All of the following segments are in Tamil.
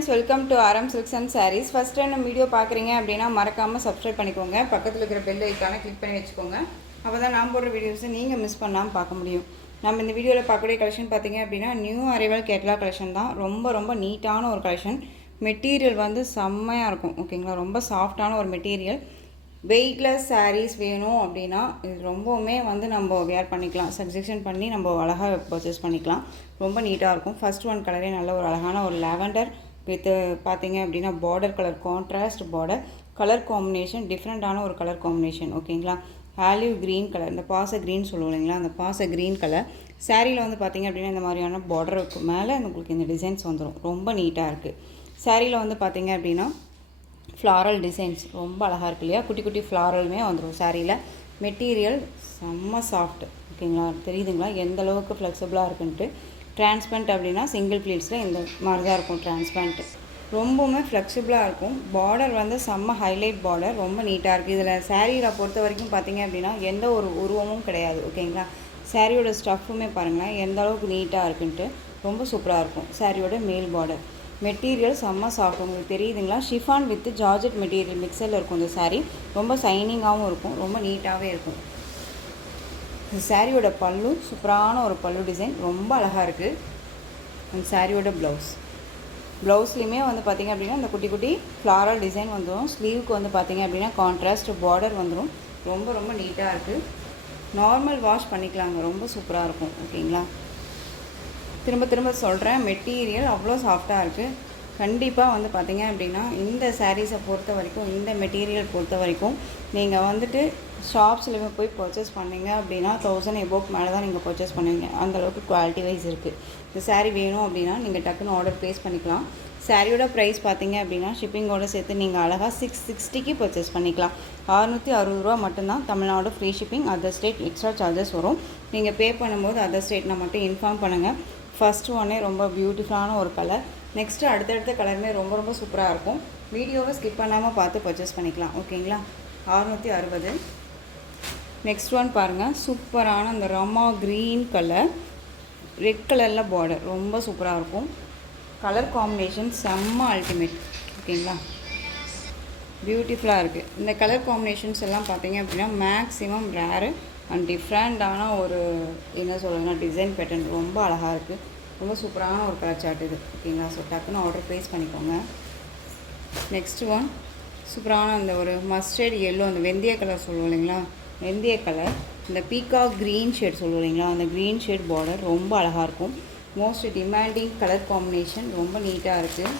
friends, welcome to RM Silks and Sarees. First time நம்ம வீடியோ பார்க்குறீங்க அப்படின்னா மறக்காமல் சப்ஸ்கிரைப் பண்ணிக்கோங்க. பக்கத்தில் இருக்கிற பெல் ஐக்கானை கிளிக் பண்ணி வச்சுக்கோங்க. அப்போ தான் நான் போடுற வீடியோஸை நீங்கள் மிஸ் பண்ணாமல் பார்க்க முடியும். நம்ம இந்த வீடியோவில் பார்க்கக்கூடிய கலெக்ஷன் பார்த்தீங்க அப்படின்னா நியூ அரைவல் கேட்லாக் கலெக்ஷன் தான். ரொம்ப நீட்டான ஒரு கலெக்ஷன். மெட்டீரியல் வந்து செம்மையாக இருக்கும். ஓகேங்களா, ரொம்ப சாஃப்டான ஒரு மெட்டீரியல். வெயிட்லெஸ் சாரீஸ் வேணும் அப்படின்னா இது ரொம்பவுமே வந்து நம்ம வேர் பண்ணிக்கலாம். சப்ஜெக்ஷன் பண்ணி நம்ம அழகாக பர்ச்சேஸ் பண்ணிக்கலாம். ரொம்ப நீட்டாக இருக்கும். ஃபர்ஸ்ட் ஒன் கலரே நல்ல ஒரு அழகான ஒரு லாவெண்டர் வித் பார்த்தீங்க அப்படின்னா border colour, contrast border colour combination, டிஃப்ரெண்ட்டான ஒரு கலர் காம்பினேஷன். ஓகேங்களா, ஆலிவ் க்ரீன் கலர், இந்த பாச க்ரீன் சொல்லுவோம் இல்லைங்களா, அந்த பாச க்ரீன் கலர். சாரியில் வந்து பார்த்திங்க அப்படின்னா இந்த மாதிரியான பார்டருக்கு மேலே உங்களுக்கு இந்த டிசைன்ஸ் வந்துடும். ரொம்ப நீட்டாக இருக்குது. சாரியில் வந்து பார்த்திங்க அப்படின்னா ஃப்ளாரல் டிசைன்ஸ் ரொம்ப அழகாக இருக்கு இல்லையா, குட்டி குட்டி ஃப்ளாரலுமே வந்துடும் சாரியில். மெட்டீரியல் செம்ம சாஃப்ட். ஓகேங்களா, தெரியுதுங்களா எந்த அளவுக்கு ஃப்ளெக்சிபிளாக இருக்குன்ட்டு. டிரான்ஸ்பரண்ட் அப்படின்னா சிங்கிள் ப்ளீட்ஸில் இந்த மாதிரி தான் இருக்கும் டிரான்ஸ்பரண்ட். ரொம்பவுமே ஃப்ளெக்சிபிளாக இருக்கும். பார்டர் வந்து செம்ம ஹைலைட் பார்டர், ரொம்ப நீட்டாக இருக்குது. இதில் சாரியில் பொறுத்த வரைக்கும் பார்த்திங்க அப்படின்னா எந்த ஒரு உருவமும் கிடையாது. ஓகேங்களா, சாரியோட ஸ்டஃப்புமே பாருங்களேன் எந்த அளவுக்கு நீட்டாக இருக்குன்ட்டு. ரொம்ப சூப்பராக இருக்கும். சாரியோட மேல் பார்டர் மெட்டீரியல் செம்ம சாஃப்ட். உங்களுக்கு தெரியுதுங்களா, ஷிஃபான் வித் ஜார்ஜெட் மெட்டீரியல் மிக்சரில் இருக்கும் இந்த சாரீ. ரொம்ப சைனிங்காகவும் இருக்கும், ரொம்ப நீட்டாகவே இருக்கும். இந்த சாரியோட பல்லு சூப்பரான ஒரு பல்லு டிசைன், ரொம்ப அழகாக இருக்குது. அந்த சாரியோட ப்ளவுஸ்லேயுமே வந்து பார்த்திங்க அப்படின்னா இந்த குட்டி குட்டி ஃப்ளாரல் டிசைன் வந்துடும். ஸ்லீவுக்கு வந்து பார்த்திங்க அப்படின்னா கான்ட்ராஸ்ட் பார்டர் வந்துடும். ரொம்ப நீட்டாக இருக்குது. நார்மல் வாஷ் பண்ணிக்கலாங்க, ரொம்ப சூப்பராக இருக்கும். ஓகேங்களா, திரும்ப சொல்கிறேன், மெட்டீரியல் அவ்வளோ சாஃப்டாக இருக்குது. கண்டிப்பாக வந்து பார்த்திங்க அப்படின்னா இந்த சாரீஸை பொறுத்த வரைக்கும், இந்த மெட்டீரியல் பொறுத்த வரைக்கும் நீங்கள் வந்துட்டு ஷாப்ஸில் போய் பர்ச்சேஸ் பண்ணிங்க அப்படின்னா 1000 எபோக் மேலே தான் நீங்கள் பர்ச்சேஸ் பண்ணுவீங்க. அந்தளவுக்கு குவாலிட்டி வைஸ் இருக்குது. இந்த சாரீ வேணும் அப்படின்னா நீங்கள் டக்குன்னு ஆர்டர் ப்ளேஸ் பண்ணிக்கலாம். சாரியோட ப்ரைஸ் பார்த்திங்க அப்படின்னா ஷிப்பிங்கோடு சேர்த்து நீங்கள் அழகாக 660 பர்ச்சேஸ் பண்ணிக்கலாம். 660 ரூபா மட்டும்தான். Tamil Nadu free shipping. Other state extra charges வரும். நீங்கள் பே பண்ணும்போது அதர் ஸ்டேட்னா மட்டும் இன்ஃபார்ம் பண்ணுங்கள். ஃபர்ஸ்ட் ஒன்னே ரொம்ப பியூட்டிஃபுல்லான ஒரு கலர். நெக்ஸ்ட்டு அடுத்தடுத்த கலருமே ரொம்ப சூப்பராக இருக்கும். வீடியோவை ஸ்கிப் பண்ணாமல் பார்த்து பர்ச்சேஸ் பண்ணிக்கலாம். ஓகேங்களா, 660. நெக்ஸ்ட் ஒன் பாருங்கள், சூப்பரான அந்த ராமா க்ரீன் கலர், ரெட் கலரில் பார்டர், ரொம்ப சூப்பராக இருக்கும். கலர் காம்பினேஷன் செம்ம அல்டிமேட். ஓகேங்களா, பியூட்டிஃபுல்லாக இருக்குது. இந்த கலர் காம்பினேஷன்ஸ் எல்லாம் பார்த்தீங்க அப்படின்னா மேக்ஸிமம் ரேரு அண்ட் டிஃப்ரெண்ட்டான ஒரு என்ன சொல்லுங்கன்னா டிசைன் பேட்டர்ன் ரொம்ப அழகாக இருக்குது. ரொம்ப சூப்பரான ஒரு கலர் சார்ட் இது. ஓகேங்களா, ஸோ டக்குன்னு ஆர்டர் ப்ளேஸ் பண்ணிக்கோங்க. நெக்ஸ்ட் ஒன் சூப்பரான அந்த ஒரு மஸ்டர்ட் எல்லோ, அந்த வெந்தய கலர் சொல்லுவோம் இல்லைங்களா, வெந்தய கலர், இந்த பீகாக் க்ரீன் ஷேட் சொல்லுவோம் இல்லைங்களா, அந்த க்ரீன் ஷேட் பார்டர் ரொம்ப அழகாக இருக்கும். மோஸ்ட் டிமாண்டிங் கலர் காம்பினேஷன், ரொம்ப நீட்டாக இருக்குது.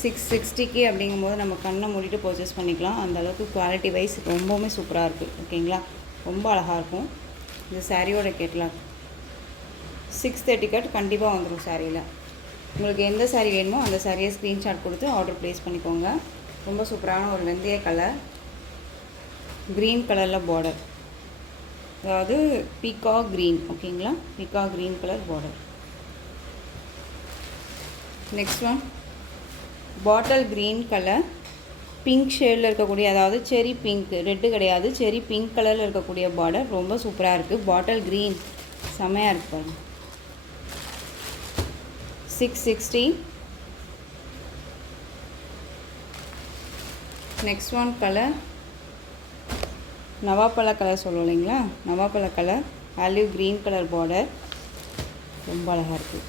660 அப்படிங்கும்போது நம்ம கண்ணை மூடிட்டு பர்ச்சேஸ் பண்ணிக்கலாம். அந்தளவுக்கு குவாலிட்டி வைஸ் ரொம்பவுமே சூப்பராக இருக்குது. ஓகேங்களா, ரொம்ப அழகாக இருக்கும். இந்த சாரியோட கேட்லாக் 630 கட் கண்டிப்பாக வந்துடும் சாரியில். உங்களுக்கு எந்த சாரீ வேணுமோ அந்த சாரியை ஸ்க்ரீன்ஷாட் கொடுத்து ஆர்டர் ப்ளேஸ் பண்ணிக்கோங்க. ரொம்ப சூப்பரான ஒரு வெந்தய கலர், க்ரீன் கலரில் பார்டர், அதாவது பீகாக் க்ரீன். ஓகேங்களா, peacock green colour border. Next one bottle green colour, pink ஷேடில் இருக்கக்கூடிய, அதாவது செரி பிங்க், ரெட்டு கிடையாது, செரி பிங்க் கலரில் இருக்கக்கூடிய பார்டர் ரொம்ப சூப்பராக இருக்குது. பாட்டில் க்ரீன் செமையாக இருக்குது பாருங்க. 660. நெக்ஸ்ட் ஒன் கலர் நவாப்பழ கலர் சொல்லுவோம் இல்லைங்களா, நவாப்பழ colour, olive green colour border, ரொம்ப அழகாக இருக்குது.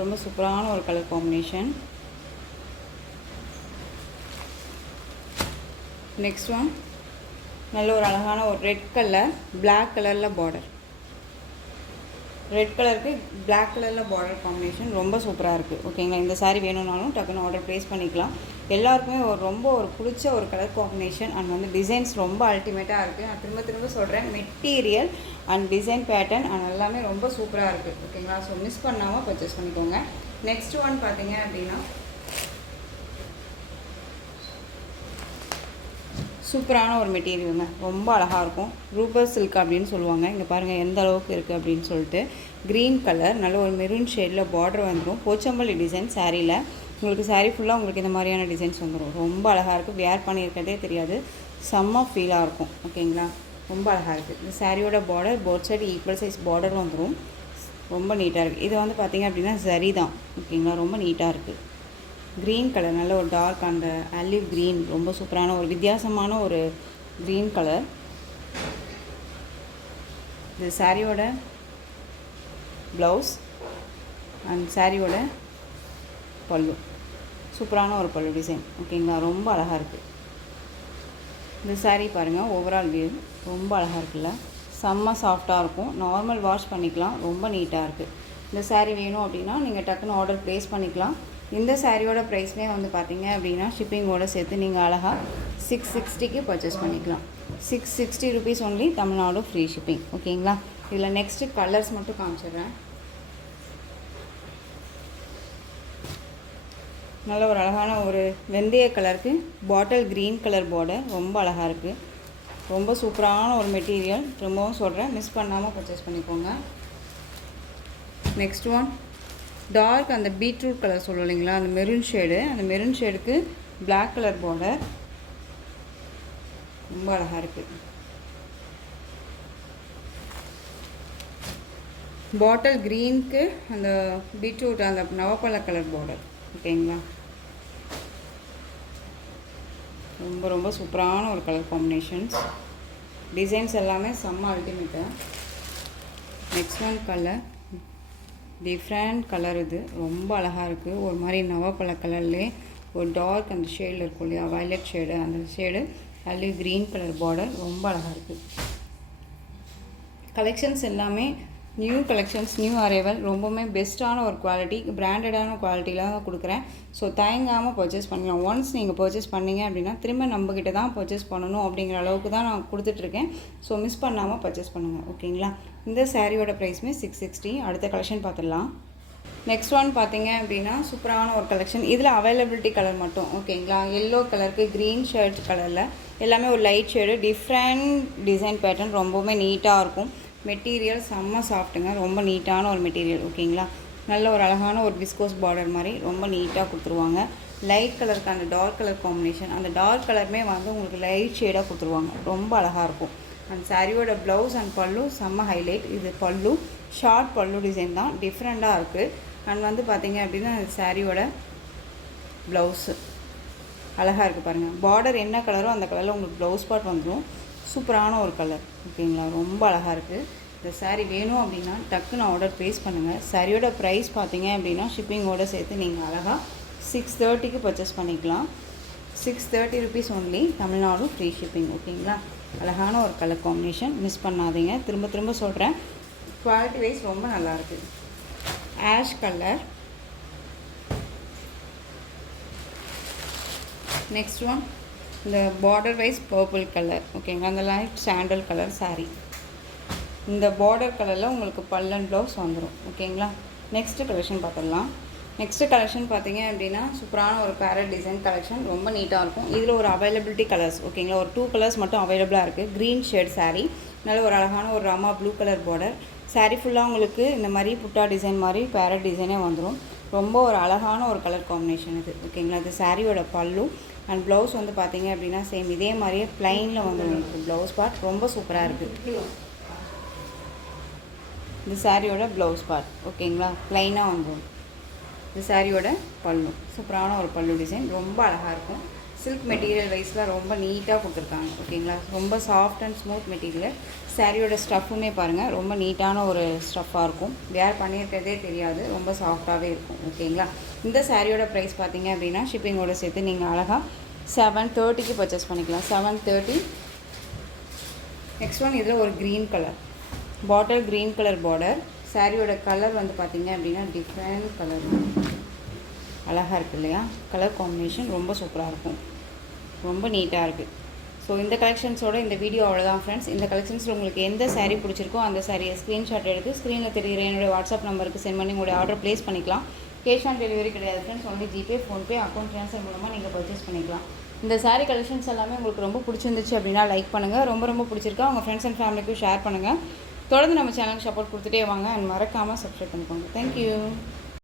ரொம்ப சூப்பரான ஒரு கலர் காம்பினேஷன். நெக்ஸ்ட் ஒன் நல்ல ஒரு அழகான ஒரு ரெட் கலர், பிளாக் கலரில் பார்டர், ரெட் கலருக்கு பிளாக் கலரில் பார்டர் காம்பினேஷன் ரொம்ப சூப்பராக இருக்குது. ஓகேங்களா, இந்த சாரீ வேணும்னாலும் டக்குன்னு ஆர்டர் ப்ளேஸ் பண்ணிக்கலாம். எல்லாருக்குமே ரொம்ப பிடிச்ச ஒரு கலர் காம்பினேஷன் அண்ட் வந்து டிசைன்ஸ் ரொம்ப அல்டிமேட்டாக இருக்குது. நான் திரும்ப சொல்கிறேன், material and design pattern and எல்லாமே ரொம்ப சூப்பராக இருக்குது. ஓகேங்களா, ஸோ மிஸ் பண்ணாமல் பர்ச்சேஸ் பண்ணிக்கோங்க. நெக்ஸ்ட் ஒன் பார்த்தீங்க அப்படின்னா சூப்பரான ஒரு மெட்டீரியலுங்க, ரொம்ப அழகாக இருக்கும். ரூபர் சில்க் அப்படின்னு சொல்லுவாங்க. இங்கே பாருங்கள் எந்த அளவுக்கு இருக்குது அப்படின்னு சொல்லிட்டு. க்ரீன் கலர், நல்ல ஒரு மெரூன் ஷேடில் பார்டர் வந்துடும். போச்சம்பள்ளி டிசைன் சாரியில். உங்களுக்கு சாரீ ஃபுல்லாக உங்களுக்கு இந்த மாதிரியான டிசைன்ஸ் வந்துடும். ரொம்ப அழகாக இருக்குது. வேர் பண்ணியிருக்கிறதே தெரியாது, செம்ம ஃபீலாக இருக்கும். ஓகேங்களா, ரொம்ப அழகாக இருக்குது. இந்த சாரியோட border both side equal size border வந்துடும். ரொம்ப நீட்டாக இருக்குது. இது வந்து பார்த்திங்க அப்படின்னா சரி தான் ஓகேங்களா. ரொம்ப நீட்டாக இருக்குது. க்ரீன் கலர், நல்ல ஒரு டார்க் அந்த ஆலிவ் க்ரீன், ரொம்ப சூப்பரான ஒரு வித்தியாசமான ஒரு க்ரீன் கலர். இது சாரியோட ப்ளவுஸ் அண்ட் சாரியோட பல்லு. சூப்பரான ஒரு பல்லு டிசைன் ஓகேங்களா. ரொம்ப அழகாக இருக்குது. இந்த சாரீ பாருங்கள், ஓவரால் வியூ ரொம்ப அழகாக இருக்குல்ல. செம்ம சாஃப்டாக இருக்கும். நார்மல் வாஷ் பண்ணிக்கலாம். ரொம்ப நீட்டாக இருக்குது. இந்த சாரீ வேணும் அப்படின்னா நீங்கள் டக்குன்னு ஆர்டர் ப்ளேஸ் பண்ணிக்கலாம். இந்த சாரியோட ப்ரைஸ்மே வந்து பார்த்தீங்க அப்படின்னா ஷிப்பிங்கோடு சேர்த்து நீங்கள் அழகாக 660க்கு பர்ச்சேஸ் பண்ணிக்கலாம். 660 rupees only, Tamil Nadu free shipping ஓகேங்களா. இதில் நெக்ஸ்ட்டு கலர்ஸ் மட்டும் காமிச்சிடுறேன். நல்ல ஒரு அழகான ஒரு வெந்தய கலருக்கு பாட்டில் க்ரீன் கலர் பார்டர், ரொம்ப அழகாக இருக்குது. ரொம்ப சூப்பரான ஒரு மெட்டீரியல். திரும்பவும் சொல்கிறேன், மிஸ் பண்ணாமல் பர்ச்சேஸ் பண்ணிக்கோங்க. நெக்ஸ்ட் ஒன் டார்க் அந்த பீட்ரூட் கலர் சொல்லுவோம் இல்லைங்களா, அந்த மெரூன் ஷேடு. அந்த மெரூன் ஷேடுக்கு பிளாக் கலர் பார்டர், ரொம்ப அழகாக இருக்குது. பாட்டில் க்ரீனுக்கு அந்த பீட்ரூட் அந்த நவப்பழ கலர் பார்டர் ஓகேங்களா. ரொம்ப ரொம்ப சூப்பரான ஒரு கலர் காம்பினேஷன்ஸ். டிசைன்ஸ் எல்லாமே செம்ம அல்டிமேட்டாக. Next one colour different colour. இது ரொம்ப அழகாக இருக்குது. ஒரு மாதிரி நவப்பழ கலர்லேயே ஒரு டார்க் அந்த ஷேடில் இருக்கும் இல்லையா, வயலட் ஷேடு, அந்த ஷேடு அதில் க்ரீன் கலர் பார்டர், ரொம்ப அழகாக இருக்குது. கலெக்ஷன்ஸ் எல்லாமே நியூ கலெக்ஷன்ஸ், நியூ அரைவல், ரொம்பவுமே பெஸ்ட்டான ஒரு குவாலிட்டி, பிராண்டடான குவாலிட்டியில் தான் கொடுக்குறேன். ஸோ தயங்காமல் பர்ச்சேஸ் பண்ணலாம். ஒன்ஸ் நீங்கள் பர்ச்சேஸ் பண்ணிங்க அப்படின்னா திரும்ப நம்மக்கிட்ட தான் பர்ச்சேஸ் பண்ணணும் அப்படிங்கிற அளவுக்கு தான் நான் கொடுத்துட்ருக்கேன். ஸோ மிஸ் பண்ணாமல் பர்ச்சேஸ் பண்ணுங்கள் ஓகேங்களா. இந்த சாரியோட ப்ரைஸுமே 660. அடுத்த கலெக்ஷன் பார்த்துடலாம். நெக்ஸ்ட் ஒன் பார்த்தீங்க அப்படின்னா சூப்பரான ஒரு கலெக்ஷன். இதில் அவைலபிலிட்டி கலர் மட்டும் ஓகேங்களா. எல்லோ கலருக்கு க்ரீன் ஷர்ட் கலரில் எல்லாமே ஒரு light shade, different design pattern, ரொம்பவுமே நீட்டாக இருக்கும். மெட்டீரியல் செம்ம சாஃப்ட்டுங்க, ரொம்ப நீட்டான ஒரு மெட்டீரியல் ஓகேங்களா. நல்ல ஒரு அழகான ஒரு விஸ்கோஸ் பார்டர் மாதிரி ரொம்ப நீட்டாக கொடுத்துருவாங்க. லைட் கலருக்கு அந்த டார்க் கலர் காம்பினேஷன், அந்த டார்க் கலருமே வந்து உங்களுக்கு லைட் ஷேடாக கொடுத்துருவாங்க. ரொம்ப அழகாக இருக்கும். அந்த சாரியோட ப்ளவுஸ் அண்ட் பல்லு செம்ம ஹைலைட். இது பல்லு ஷார்ட் பல்லு டிசைன் தான், டிஃப்ரெண்ட்டாக இருக்குது. அண்ட் வந்து பார்த்திங்க அப்படின்னா அந்த சாரியோட ப்ளவுஸு அழகாக இருக்குது பாருங்கள். பார்டர் என்ன கலரோ அந்த கலரில் உங்களுக்கு ப்ளவுஸ் பார்ட் வந்துடும். சூப்பரான ஒரு கலர் ஓகேங்களா. ரொம்ப அழகாக இருக்குது. இந்த சாரீ வேணும் அப்படின்னா டக்குன்னு ஆர்டர் ப்ளேஸ் பண்ணுங்கள். சாரியோட ப்ரைஸ் பார்த்தீங்க அப்படின்னா ஷிப்பிங்கோடு சேர்த்து நீங்கள் அழகாக 630க்கு பர்ச்சேஸ் பண்ணிக்கலாம். 630 rupees only, Tamil Nadu free shipping ஓகேங்களா. அழகான ஒரு கலர் காம்பினேஷன், மிஸ் பண்ணாதீங்க. திரும்ப திரும்ப சொல்கிறேன், குவாலிட்டி வைஸ் ரொம்ப நல்லாயிருக்கு. Ash colour. நெக்ஸ்ட் ஒன் இந்த பார்டர் வைஸ் பர்பிள் கலர் ஓகேங்களா. அந்த லைட் சாண்டல் கலர் சாரீ. இந்த பார்டர் கலரில் உங்களுக்கு பல்லன் ப்ளவுஸ் வந்துடும் ஓகேங்களா. நெக்ஸ்ட்டு கலெக்ஷன் பார்த்துடலாம். நெக்ஸ்ட்டு கலெக்ஷன் பார்த்தீங்க அப்படின்னா சூப்பரான ஒரு பேரட் டிசைன் கலெக்ஷன், ரொம்ப நீட்டாக இருக்கும். இதில் ஒரு அவைலபிலிட்டி கலர்ஸ் ஓகேங்களா, ஒரு 2 கலர்ஸ் மட்டும் அவைலபிளாக இருக்குது. க்ரீன் ஷேட் சாரீ, நல்ல ஒரு அழகான ஒரு Rama blue colour border. Sari ஃபுல்லாக உங்களுக்கு இந்த மாதிரி புட்டா டிசைன் மாதிரி பேரட் டிசைனே வந்துடும். ரொம்ப ஒரு அழகான ஒரு கலர் காம்பினேஷன் இது ஓகேங்களா. இது சாரியோட பல்லு அண்ட் ப்ளவுஸ் வந்து பார்த்தீங்க அப்படின்னா சேம் இதே மாதிரியே ப்ளைனில் வந்து உங்களுக்கு ப்ளவுஸ் பார்ட் ரொம்ப சூப்பராக இருக்குது. இந்த சாரியோட ப்ளவுஸ் பார்ட் ஓகேங்களா, ப்ளைனாக வந்துடும். இந்த சாரியோட பல்லு சூப்பரான ஒரு பல்லு டிசைன், ரொம்ப அழகாக இருக்கும். சில்க் மெட்டீரியல் வைஸில் ரொம்ப நீட்டாக கொடுத்துருக்காங்க ஓகேங்களா. ரொம்ப சாஃப்ட் அண்ட் ஸ்மூத் மெட்டீரியல். சாரியோட ஸ்டஃப்புமே பாருங்கள், ரொம்ப நீட்டான ஒரு ஸ்டஃப்பாக இருக்கும். வேர் பண்ணியிருக்கிறதே தெரியாது, ரொம்ப சாஃப்டாகவே இருக்கும் ஓகேங்களா. இந்த சாரியோட ப்ரைஸ் பார்த்தீங்க அப்படின்னா ஷிப்பிங்கோடு சேர்த்து நீங்கள் அழகாக 730க்கு பர்ச்சேஸ் பண்ணிக்கலாம். 730. நெக்ஸ்ட் ஒன் இதில் ஒரு green colour, bottle green colour border. சாரியோட கலர் வந்து பார்த்திங்க அப்படின்னா டிஃப்ரெண்ட் கலர், அழகாக இருக்குது இல்லையா. கலர் காம்பினேஷன் ரொம்ப சூப்பராக இருக்கும், ரொம்ப நீட்டாக இருக்குது. ஸோ இந்த கலெக்ஷன்ஸோட இந்த வீடியோ அவ்வளோதான் ஃப்ரெண்ட்ஸ். இந்த கலெக்ஷன்ஸில் உங்களுக்கு எந்த சாரீ பிடிச்சிருக்கோ அந்த சாரியை ஸ்க்ரீன்ஷாட் எடுத்து ஸ்க்ரீனில் தெரிகிற என்னுடைய வாட்ஸ்அப் நம்பருக்கு சென்ட் பண்ணி உங்களுடைய ஆர்டர் ப்ளேஸ் பண்ணிக்கலாம். கேஷ் ஆன் டெலிவரி கிடையாது friends, only GPay, PhonePe, account transfer மூலமாக நீங்கள் பர்ச்சேஸ் பண்ணிக்கலாம். இந்த சாரீ கலெக்ஷன்ஸ் எல்லாமே உங்களுக்கு ரொம்ப பிடிச்சிருந்துச்சு அப்படின்னா லைக் பண்ணுங்கள். ரொம்ப பிடிச்சிருக்கா உங்கள் ஃப்ரெண்ட்ஸ் அண்ட் ஃபேமிலிக்கும் ஷேர் பண்ணுங்கள். தொடர்ந்து நம்ம சேனலுக்கு சப்போர்ட் கொடுத்துட்டே வாங்க அண்ட் மறக்காமல் சப்ஸ்கிரைப் பண்ணிக்கோங்க. தேங்க்யூ.